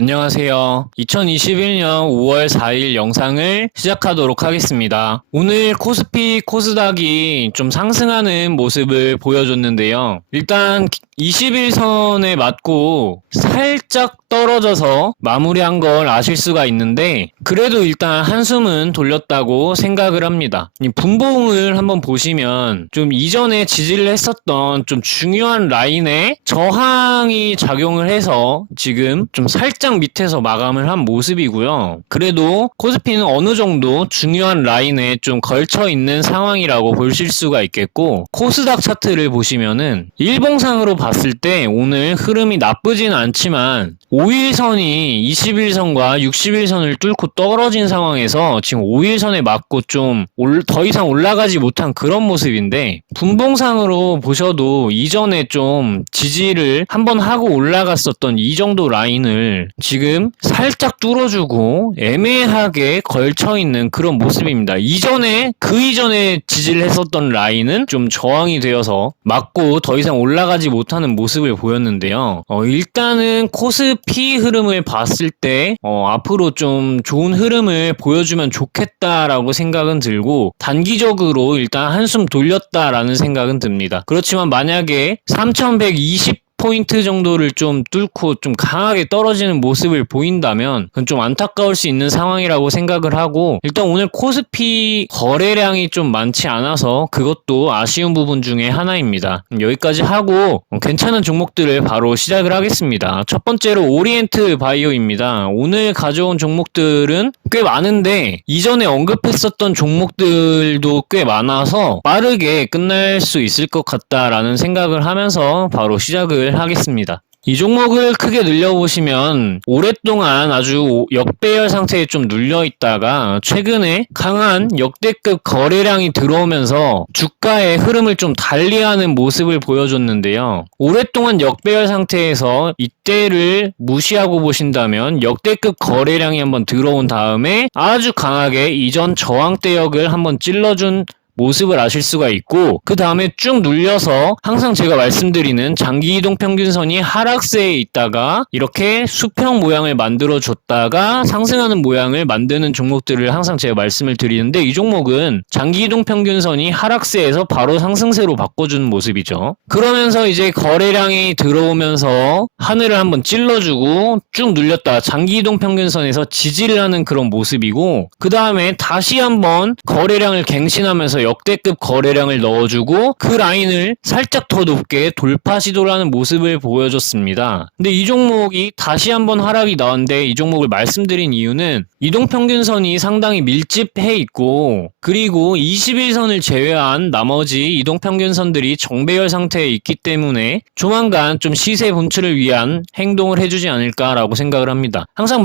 안녕하세요. 2021년 5월 4일 영상을 시작하도록 하겠습니다. 오늘 코스피, 코스닥이 좀 상승하는 모습을 보여줬는데요. 일단 21선에 맞고 살짝 떨어져서 마무리한 걸 아실 수가 있는데 그래도 일단 한숨은 돌렸다고 생각을 합니다. 이 분봉을 한번 보시면 좀 이전에 지지를 했었던 좀 중요한 라인에 저항이 작용을 해서 지금 좀 살짝 밑에서 마감을 한 모습이고요. 그래도 코스피는 어느 정도 중요한 라인에 좀 걸쳐 있는 상황이라고 보실 수가 있겠고, 코스닥 차트를 보시면은 일봉상으로 봤을 때 오늘 흐름이 나쁘진 않지만 5일선이 21선과 60일선을 뚫고 떨어진 상황에서 지금 5일선에 맞고 좀 더 이상 올라가지 못한 그런 모습인데, 분봉상으로 보셔도 이전에 좀 지지를 한번 하고 올라갔었던 이 정도 라인을 지금 살짝 뚫어주고 애매하게 걸쳐있는 그런 모습입니다. 그 이전에 지지를 했었던 라인은 좀 저항이 되어서 맞고 더 이상 올라가지 못하는 모습을 보였는데요. 일단은 코스피 흐름을 봤을 때 앞으로 좀 좋은 흐름을 보여주면 좋겠다라고 생각은 들고, 단기적으로 일단 한숨 돌렸다라는 생각은 듭니다. 그렇지만 만약에 3120 포인트 정도를 좀 뚫고 좀 강하게 떨어지는 모습을 보인다면 그건 좀 안타까울 수 있는 상황이라고 생각을 하고, 일단 오늘 코스피 거래량이 좀 많지 않아서 그것도 아쉬운 부분 중에 하나입니다. 여기까지 하고 괜찮은 종목들을 바로 시작을 하겠습니다. 첫 번째로 오리엔트 바이오입니다. 오늘 가져온 종목들은 꽤 많은데 이전에 언급했었던 종목들도 꽤 많아서 빠르게 끝날 수 있을 것 같다라는 생각을 하면서 바로 시작을 하겠습니다. 이 종목을 크게 늘려보시면 오랫동안 아주 역배열 상태에 좀 눌려있다가 최근에 강한 역대급 거래량이 들어오면서 주가의 흐름을 좀 달리하는 모습을 보여줬는데요. 오랫동안 역배열 상태에서 이때를 무시하고 보신다면 역대급 거래량이 한번 들어온 다음에 아주 강하게 이전 저항대역을 한번 찔러준 모습을 아실 수가 있고, 그 다음에 쭉 눌려서 항상 제가 말씀드리는 장기 이동 평균선이 하락세에 있다가 이렇게 수평 모양을 만들어 줬다가 상승하는 모양을 만드는 종목들을 항상 제가 말씀을 드리는데, 이 종목은 장기 이동 평균선이 하락세에서 바로 상승세로 바꿔주는 모습이죠. 그러면서 이제 거래량이 들어오면서 하늘을 한번 찔러주고 쭉 눌렸다가 장기 이동 평균선에서 지지를 하는 그런 모습이고, 그 다음에 다시 한번 거래량을 갱신하면서 역대급 거래량을 넣어주고 그 라인을 살짝 더 높게 돌파 시도를 하는 모습을 보여줬습니다. 근데 이 종목이 다시 한번 하락이 나왔는데, 이 종목을 말씀드린 이유는 이동평균선이 상당히 밀집해 있고, 그리고 21선을 제외한 나머지 이동평균선들이 정배열 상태에 있기 때문에 조만간 좀 시세 분출을 위한 행동을 해주지 않을까라고 생각을 합니다. 항상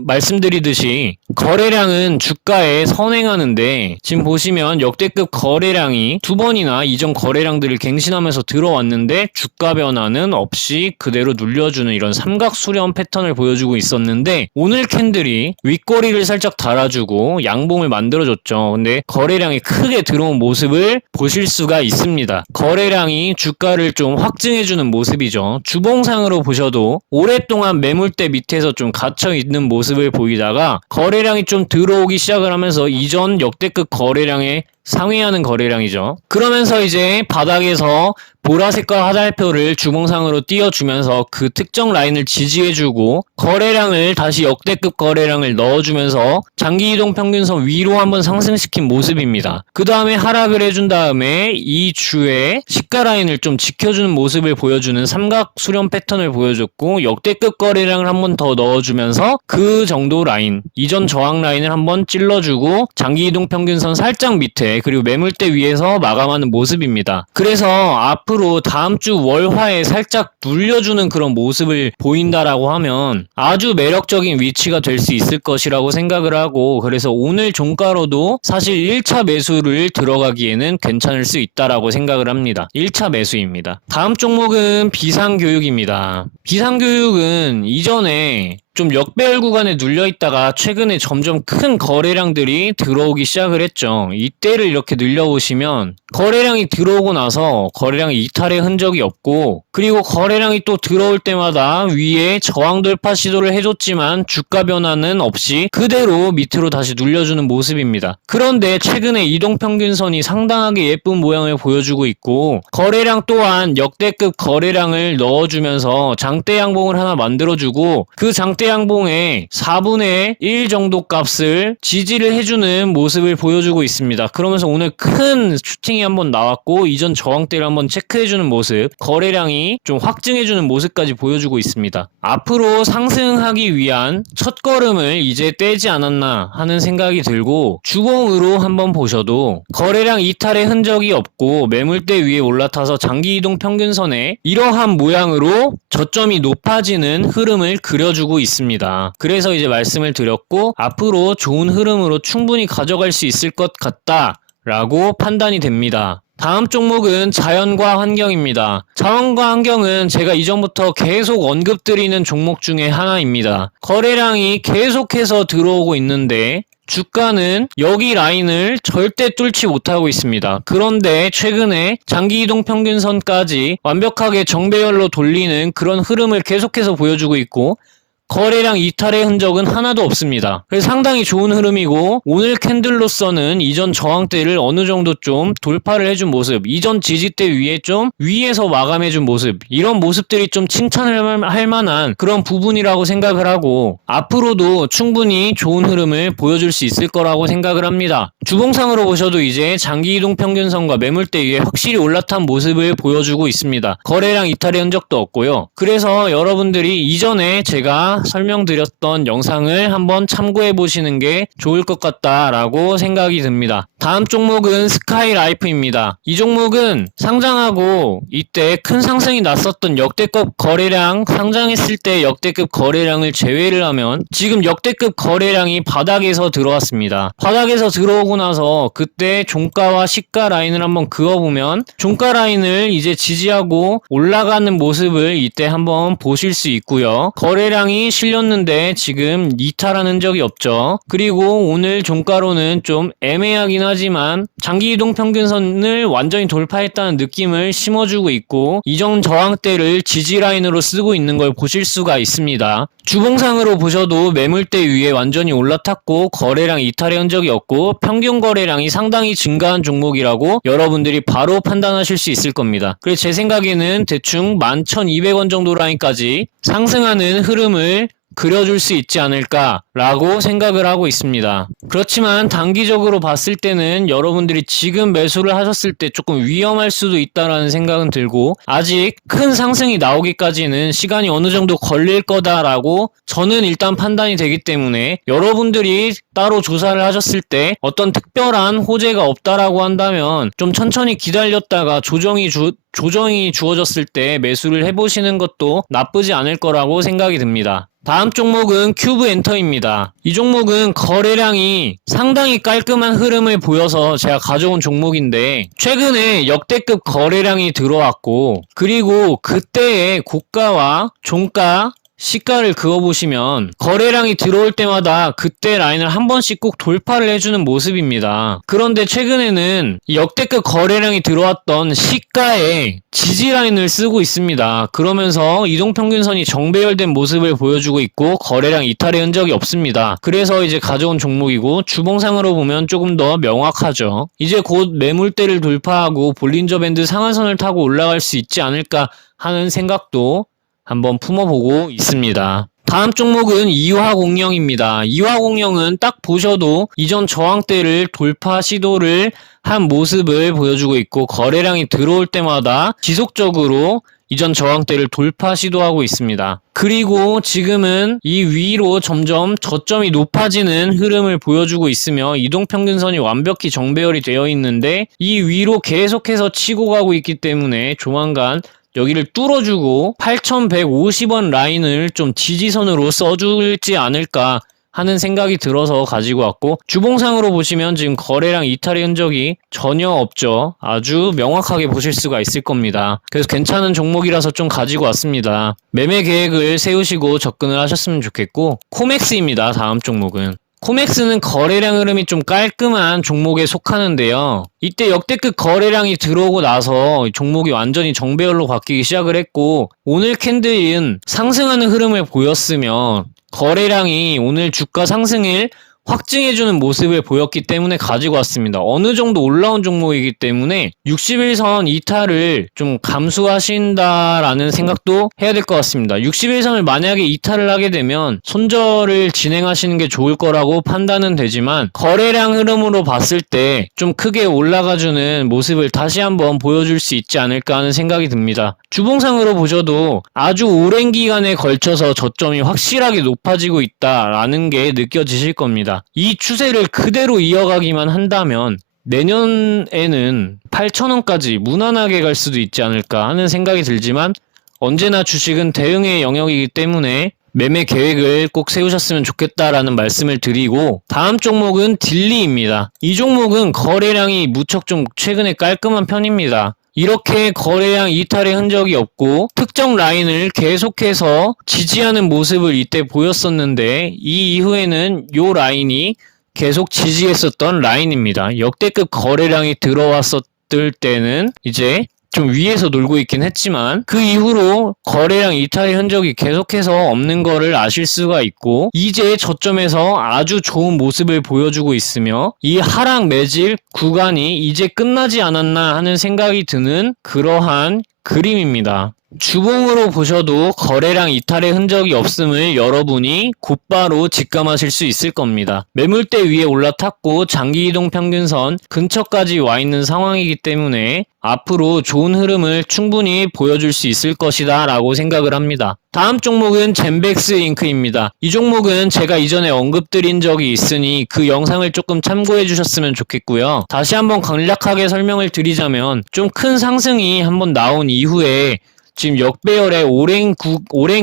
말씀드리듯이 거래량은 주가에 선행하는데, 지금 보시면 역대급 거래량이 두 번이나 이전 거래량들을 갱신하면서 들어왔는데 주가 변화는 없이 그대로 눌려주는 이런 삼각 수렴 패턴을 보여주고 있었는데, 오늘 캔들이 윗꼬리를 살짝 달아주고 양봉을 만들어줬죠. 근데 거래량이 크게 들어온 모습을 보실 수가 있습니다. 거래량이 주가를 좀 확증해주는 모습이죠. 주봉상으로 보셔도 오랫동안 매물대 밑에서 좀 갇혀있는 모습을 보이다가 거래량이 좀 들어오기 시작을 하면서 이전 역대급 거래량에 상회하는 거래량이죠. 그러면서 이제 바닥에서 보라색과 화살표를 주봉상으로 띄워주면서 그 특정 라인을 지지해주고 거래량을 다시 역대급 거래량을 넣어주면서 장기이동 평균선 위로 한번 상승시킨 모습입니다. 그 다음에 하락을 해준 다음에 이 주에 시가 라인을 좀 지켜주는 모습을 보여주는 삼각 수렴 패턴을 보여줬고, 역대급 거래량을 한번 더 넣어주면서 그 정도 라인, 이전 저항 라인을 한번 찔러주고 장기이동 평균선 살짝 밑에 그리고 매물대 위에서 마감하는 모습입니다. 그래서 앞으로 다음 주 월화에 살짝 눌려주는 그런 모습을 보인다라고 하면 아주 매력적인 위치가 될 수 있을 것이라고 생각을 하고, 그래서 오늘 종가로도 사실 1차 매수를 들어가기에는 괜찮을 수 있다라고 생각을 합니다. 1차 매수입니다. 다음 종목은 비상교육입니다. 비상교육은 이전에 좀 역배열 구간에 눌려 있다가 최근에 점점 큰 거래량들이 들어오기 시작을 했죠. 이때를 이렇게 늘려보시면 거래량이 들어오고 나서 거래량이 이탈의 흔적이 없고, 그리고 거래량이 또 들어올 때마다 위에 저항 돌파 시도를 해줬지만 주가 변화는 없이 그대로 밑으로 다시 눌려주는 모습입니다. 그런데 최근에 이동평균선이 상당하게 예쁜 모양을 보여주고 있고, 거래량 또한 역대급 거래량을 넣어주면서 장대 양봉을 하나 만들어주고, 그 장대 양봉의 4분의 1 정도 값을 지지를 해주는 모습을 보여주고 있습니다. 그러면서 오늘 큰 슈팅이 한번 나왔고, 이전 저항대를 한번 체크해주는 모습, 거래량이 좀 확증해주는 모습까지 보여주고 있습니다. 앞으로 상승하기 위한 첫걸음을 이제 떼지 않았나 하는 생각이 들고, 주봉으로 한번 보셔도 거래량 이탈의 흔적이 없고 매물대 위에 올라타서 장기 이동 평균선에 이러한 모양으로 저점이 높아지는 흐름을 그려주고 있습니다. 그래서 이제 말씀을 드렸고, 앞으로 좋은 흐름으로 충분히 가져갈 수 있을 것 같다 라고 판단이 됩니다. 다음 종목은 자연과 환경입니다. 자연과 환경은 제가 이전부터 계속 언급드리는 종목 중에 하나입니다. 거래량이 계속해서 들어오고 있는데 주가는 여기 라인을 절대 뚫지 못하고 있습니다. 그런데 최근에 장기 이동 평균선까지 완벽하게 정배열로 돌리는 그런 흐름을 계속해서 보여주고 있고, 거래량 이탈의 흔적은 하나도 없습니다. 그래서 상당히 좋은 흐름이고, 오늘 캔들로서는 이전 저항대를 어느 정도 좀 돌파를 해준 모습, 이전 지지대 위에 좀 위에서 마감해준 모습, 이런 모습들이 좀 칭찬을 할 만한 그런 부분이라고 생각을 하고, 앞으로도 충분히 좋은 흐름을 보여줄 수 있을 거라고 생각을 합니다. 주봉상으로 보셔도 이제 장기 이동 평균선과 매물대 위에 확실히 올라탄 모습을 보여주고 있습니다. 거래량 이탈의 흔적도 없고요. 그래서 여러분들이 이전에 제가 설명드렸던 영상을 한번 참고해 보시는 게 좋을 것 같다라고 생각이 듭니다. 다음 종목은 스카이라이프입니다. 이 종목은 상장하고 이때 큰 상승이 났었던 역대급 거래량, 상장했을 때 역대급 거래량을 제외를 하면 지금 역대급 거래량이 바닥에서 들어왔습니다. 바닥에서 들어오고 나서 그때 종가와 시가 라인을 한번 그어보면 종가 라인을 이제 지지하고 올라가는 모습을 이때 한번 보실 수 있고요. 거래량이 실렸는데 지금 이탈하는 적이 없죠. 그리고 오늘 종가로는 좀 애매하긴 하지만 장기 이동 평균선을 완전히 돌파했다는 느낌을 심어주고 있고, 이전 저항대를 지지 라인으로 쓰고 있는 걸 보실 수가 있습니다. 주봉상으로 보셔도 매물대 위에 완전히 올라탔고 거래량 이탈의 흔적이 없고 평균 거래량이 상당히 증가한 종목이라고 여러분들이 바로 판단하실 수 있을 겁니다. 그래서 제 생각에는 대충 11,200원 정도 라인까지 상승하는 흐름을 그려줄 수 있지 않을까라고 생각을 하고 있습니다. 그렇지만 단기적으로 봤을 때는 여러분들이 지금 매수를 하셨을 때 조금 위험할 수도 있다라는 생각은 들고, 아직 큰 상승이 나오기까지는 시간이 어느 정도 걸릴 거다라고 저는 일단 판단이 되기 때문에, 여러분들이 따로 조사를 하셨을 때 어떤 특별한 호재가 없다라고 한다면 좀 천천히 기다렸다가 조정이 주어졌을 때 매수를 해보시는 것도 나쁘지 않을 거라고 생각이 듭니다. 다음 종목은 큐브엔터입니다. 이 종목은 거래량이 상당히 깔끔한 흐름을 보여서 제가 가져온 종목인데, 최근에 역대급 거래량이 들어왔고, 그리고 그때의 고가와 종가 시가를 그어보시면 거래량이 들어올 때마다 그때 라인을 한 번씩 꼭 돌파를 해주는 모습입니다. 그런데 최근에는 역대급 거래량이 들어왔던 시가에 지지 라인을 쓰고 있습니다. 그러면서 이동평균선이 정배열된 모습을 보여주고 있고 거래량 이탈의 흔적이 없습니다. 그래서 이제 가져온 종목이고, 주봉상으로 보면 조금 더 명확하죠. 이제 곧 매물대를 돌파하고 볼린저 밴드 상한선을 타고 올라갈 수 있지 않을까 하는 생각도 한번 품어보고 있습니다. 다음 종목은 이화공영입니다. 이화공영은 딱 보셔도 이전 저항대를 돌파 시도를 한 모습을 보여주고 있고, 거래량이 들어올 때마다 지속적으로 이전 저항대를 돌파 시도하고 있습니다. 그리고 지금은 이 위로 점점 저점이 높아지는 흐름을 보여주고 있으며 이동평균선이 완벽히 정배열이 되어 있는데, 이 위로 계속해서 치고 가고 있기 때문에 조만간 여기를 뚫어주고 8,150원 라인을 좀 지지선으로 써줄지 않을까 하는 생각이 들어서 가지고 왔고, 주봉상으로 보시면 지금 거래량 이탈의 흔적이 전혀 없죠. 아주 명확하게 보실 수가 있을 겁니다. 그래서 괜찮은 종목이라서 좀 가지고 왔습니다. 매매 계획을 세우시고 접근을 하셨으면 좋겠고, 코맥스입니다. 다음 종목은. 코맥스는 거래량 흐름이 좀 깔끔한 종목에 속하는데요. 이때 역대급 거래량이 들어오고 나서 종목이 완전히 정배열로 바뀌기 시작을 했고, 오늘 캔들은 상승하는 흐름을 보였으면 거래량이 오늘 주가 상승을 확증해주는 모습을 보였기 때문에 가지고 왔습니다. 어느 정도 올라온 종목이기 때문에 61선 이탈을 좀 감수하신다라는 생각도 해야 될 것 같습니다. 61선을 만약에 이탈을 하게 되면 손절을 진행하시는 게 좋을 거라고 판단은 되지만, 거래량 흐름으로 봤을 때 좀 크게 올라가주는 모습을 다시 한번 보여줄 수 있지 않을까 하는 생각이 듭니다. 주봉상으로 보셔도 아주 오랜 기간에 걸쳐서 저점이 확실하게 높아지고 있다라는 게 느껴지실 겁니다. 이 추세를 그대로 이어가기만 한다면 내년에는 8,000원까지 무난하게 갈 수도 있지 않을까 하는 생각이 들지만, 언제나 주식은 대응의 영역이기 때문에 매매 계획을 꼭 세우셨으면 좋겠다라는 말씀을 드리고, 다음 종목은 딜리입니다. 이 종목은 거래량이 무척 좀 최근에 깔끔한 편입니다. 이렇게 거래량 이탈의 흔적이 없고 특정 라인을 계속해서 지지하는 모습을 이때 보였었는데, 이 이후에는 이 라인이 계속 지지했었던 라인입니다. 역대급 거래량이 들어왔었을 때는 이제 좀 위에서 놀고 있긴 했지만, 그 이후로 거래량 이탈의 흔적이 계속해서 없는 거를 아실 수가 있고, 이제 저점에서 아주 좋은 모습을 보여주고 있으며, 이 하락 매집 구간이 이제 끝나지 않았나 하는 생각이 드는 그러한 그림입니다. 주봉으로 보셔도 거래량 이탈의 흔적이 없음을 여러분이 곧바로 직감하실 수 있을 겁니다. 매물대 위에 올라탔고 장기이동 평균선 근처까지 와 있는 상황이기 때문에 앞으로 좋은 흐름을 충분히 보여줄 수 있을 것이다 라고 생각을 합니다. 다음 종목은 젠백스 잉크입니다. 이 종목은 제가 이전에 언급드린 적이 있으니 그 영상을 조금 참고해 주셨으면 좋겠고요. 다시 한번 간략하게 설명을 드리자면, 좀 큰 상승이 한번 나온 이후에 지금 역배열에 오랜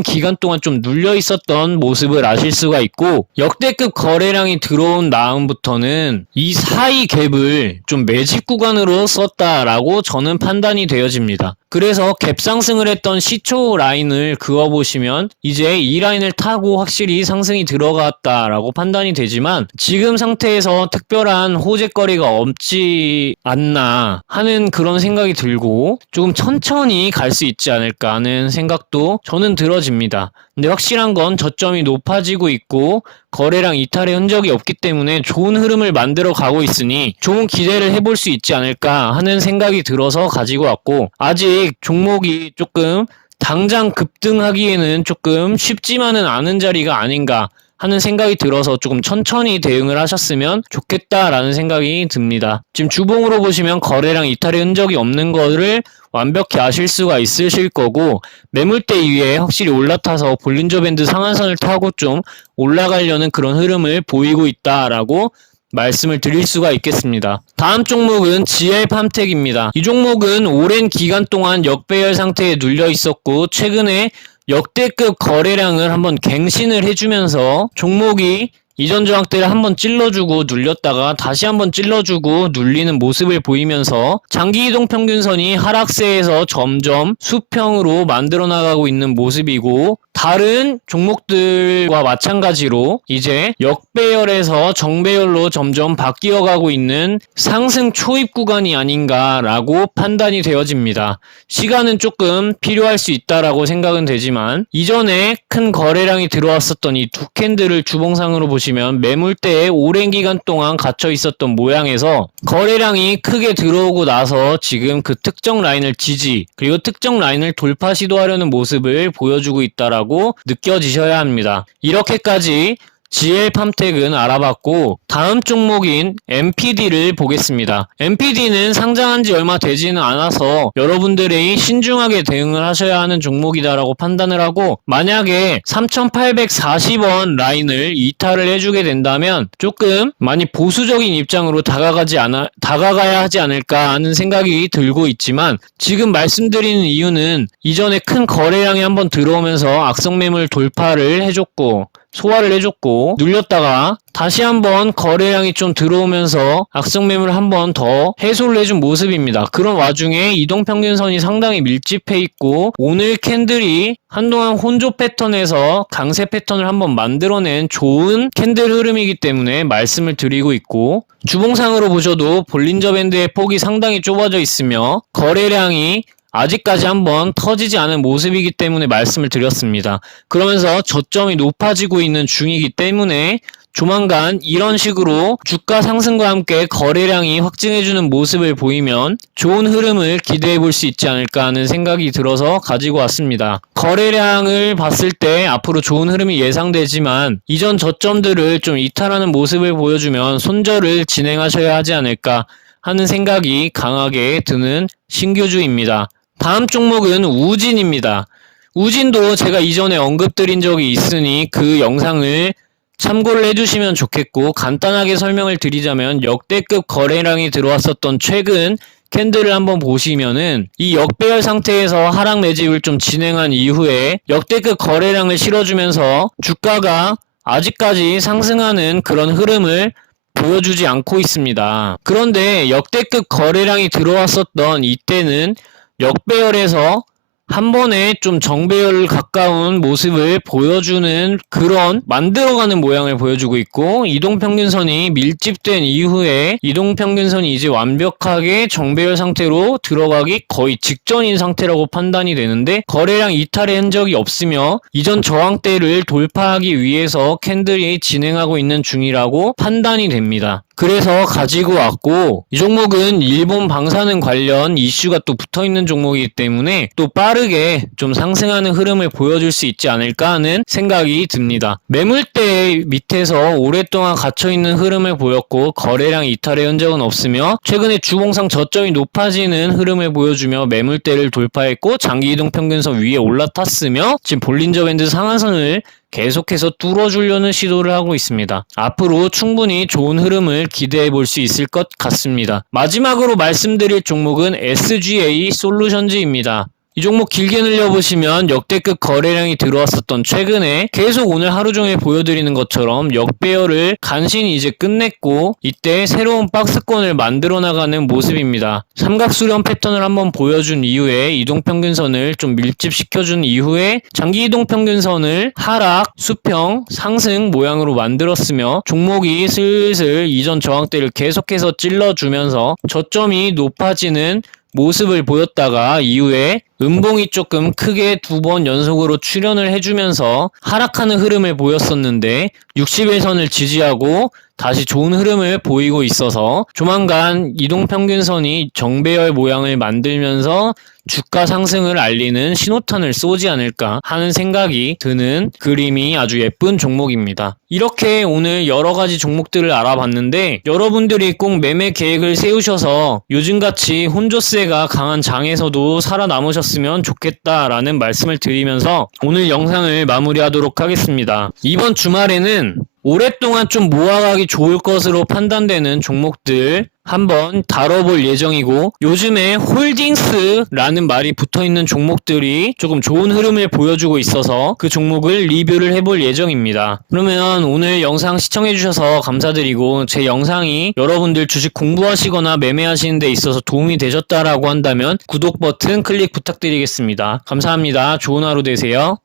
기간 동안 좀 눌려 있었던 모습을 아실 수가 있고, 역대급 거래량이 들어온 다음부터는 이 사이 갭을 좀 매집 구간으로 썼다라고 저는 판단이 되어집니다. 그래서 갭 상승을 했던 시초 라인을 그어보시면 이제 이 라인을 타고 확실히 상승이 들어갔다라고 판단이 되지만, 지금 상태에서 특별한 호재거리가 없지 않나 하는 그런 생각이 들고, 조금 천천히 갈 수 있지 않을까 하는 생각도 저는 들어집니다. 근데 확실한 건 저점이 높아지고 있고 거래량 이탈의 흔적이 없기 때문에 좋은 흐름을 만들어 가고 있으니 좋은 기대를 해볼 수 있지 않을까 하는 생각이 들어서 가지고 왔고, 아직 종목이 조금 당장 급등하기에는 조금 쉽지만은 않은 자리가 아닌가 하는 생각이 들어서 조금 천천히 대응을 하셨으면 좋겠다라는 생각이 듭니다. 지금 주봉으로 보시면 거래량 이탈의 흔적이 없는 거를 완벽히 아실 수가 있으실 거고, 매물대 위에 확실히 올라타서 볼린저 밴드 상한선을 타고 좀 올라가려는 그런 흐름을 보이고 있다라고 말씀을 드릴 수가 있겠습니다. 다음 종목은 GL팜텍입니다. 이 종목은 오랜 기간 동안 역배열 상태에 눌려 있었고, 최근에 역대급 거래량을 한번 갱신을 해주면서 종목이 이전 저항대를 한번 찔러주고 눌렸다가 다시 한번 찔러주고 눌리는 모습을 보이면서 장기이동 평균선이 하락세에서 점점 수평으로 만들어 나가고 있는 모습이고, 다른 종목들과 마찬가지로 이제 역배열에서 정배열로 점점 바뀌어가고 있는 상승 초입 구간이 아닌가라고 판단이 되어집니다. 시간은 조금 필요할 수 있다라고 생각은 되지만, 이전에 큰 거래량이 들어왔었던 이 두 캔들을 주봉상으로 보시면 매물대에 오랜 기간 동안 갇혀 있었던 모양에서 거래량이 크게 들어오고 나서 지금 그 특정 라인을 지지, 그리고 특정 라인을 돌파 시도하려는 모습을 보여주고 있다라고 느껴지셔야 합니다. 이렇게까지 GL팜텍은 알아봤고, 다음 종목인 MPD를 보겠습니다. MPD는 상장한 지 얼마 되지는 않아서 여러분들이 신중하게 대응을 하셔야 하는 종목이다라고 판단을 하고, 만약에 3,840원 라인을 이탈을 해주게 된다면 조금 많이 보수적인 입장으로 다가가야 하지 않을까 하는 생각이 들고 있지만, 지금 말씀드리는 이유는 이전에 큰 거래량이 한번 들어오면서 악성 매물 돌파를 해줬고, 소화를 해줬고 눌렸다가 다시 한번 거래량이 좀 들어오면서 악성 매물을 한번 더 해소를 해준 모습입니다. 그런 와중에 이동평균선이 상당히 밀집해 있고 오늘 캔들이 한동안 혼조 패턴에서 강세 패턴을 한번 만들어낸 좋은 캔들 흐름이기 때문에 말씀을 드리고 있고, 주봉상으로 보셔도 볼린저 밴드의 폭이 상당히 좁아져 있으며 거래량이 아직까지 한번 터지지 않은 모습이기 때문에 말씀을 드렸습니다. 그러면서 저점이 높아지고 있는 중이기 때문에 조만간 이런 식으로 주가 상승과 함께 거래량이 확증해주는 모습을 보이면 좋은 흐름을 기대해 볼 수 있지 않을까 하는 생각이 들어서 가지고 왔습니다. 거래량을 봤을 때 앞으로 좋은 흐름이 예상되지만 이전 저점들을 좀 이탈하는 모습을 보여주면 손절을 진행하셔야 하지 않을까 하는 생각이 강하게 드는 신규주입니다. 다음 종목은 우진입니다. 우진도 제가 이전에 언급드린 적이 있으니 그 영상을 참고를 해주시면 좋겠고, 간단하게 설명을 드리자면 역대급 거래량이 들어왔었던 최근 캔들을 한번 보시면은 이 역배열 상태에서 하락 매집을 좀 진행한 이후에 역대급 거래량을 실어주면서 주가가 아직까지 상승하는 그런 흐름을 보여주지 않고 있습니다. 그런데 역대급 거래량이 들어왔었던 이때는 역배열에서 한 번에 좀 정배열 가까운 모습을 보여주는 그런 만들어가는 모양을 보여주고 있고, 이동평균선이 밀집된 이후에 이동평균선이 이제 완벽하게 정배열 상태로 들어가기 거의 직전인 상태라고 판단이 되는데, 거래량 이탈의 흔적이 없으며 이전 저항대를 돌파하기 위해서 캔들이 진행하고 있는 중이라고 판단이 됩니다. 그래서 가지고 왔고, 이 종목은 일본 방사능 관련 이슈가 또 붙어있는 종목이기 때문에 또 빠르게 좀 상승하는 흐름을 보여줄 수 있지 않을까 하는 생각이 듭니다. 매물대 밑에서 오랫동안 갇혀있는 흐름을 보였고 거래량 이탈의 흔적은 없으며 최근에 주봉상 저점이 높아지는 흐름을 보여주며 매물대를 돌파했고 장기이동 평균선 위에 올라탔으며 지금 볼린저 밴드 상한선을 계속해서 뚫어주려는 시도를 하고 있습니다. 앞으로 충분히 좋은 흐름을 기대해 볼 수 있을 것 같습니다. 마지막으로 말씀드릴 종목은 SGA 솔루션즈입니다. 이 종목 길게 늘려보시면 역대급 거래량이 들어왔었던 최근에 계속 오늘 하루 종일 보여드리는 것처럼 역배열을 간신히 이제 끝냈고 이때 새로운 박스권을 만들어 나가는 모습입니다. 삼각수렴 패턴을 한번 보여준 이후에 이동평균선을 좀 밀집시켜준 이후에 장기 이동평균선을 하락, 수평, 상승 모양으로 만들었으며 종목이 슬슬 이전 저항대를 계속해서 찔러주면서 저점이 높아지는 모습을 보였다가 이후에 음봉이 조금 크게 2번 연속으로 출현을 해주면서 하락하는 흐름을 보였었는데 60일선을 지지하고 다시 좋은 흐름을 보이고 있어서 조만간 이동평균선이 정배열 모양을 만들면서 주가 상승을 알리는 신호탄을 쏘지 않을까 하는 생각이 드는 그림이 아주 예쁜 종목입니다. 이렇게 오늘 여러가지 종목들을 알아봤는데 여러분들이 꼭 매매 계획을 세우셔서 요즘같이 혼조세가 강한 장에서도 살아남으셨으면 좋겠다라는 말씀을 드리면서 오늘 영상을 마무리하도록 하겠습니다. 이번 주말에는 오랫동안 좀 모아가기 좋을 것으로 판단되는 종목들 한번 다뤄볼 예정이고, 요즘에 홀딩스라는 말이 붙어있는 종목들이 조금 좋은 흐름을 보여주고 있어서 그 종목을 리뷰를 해볼 예정입니다. 그러면 오늘 영상 시청해주셔서 감사드리고, 제 영상이 여러분들 주식 공부하시거나 매매하시는 데 있어서 도움이 되셨다라고 한다면 구독 버튼 클릭 부탁드리겠습니다. 감사합니다. 좋은 하루 되세요.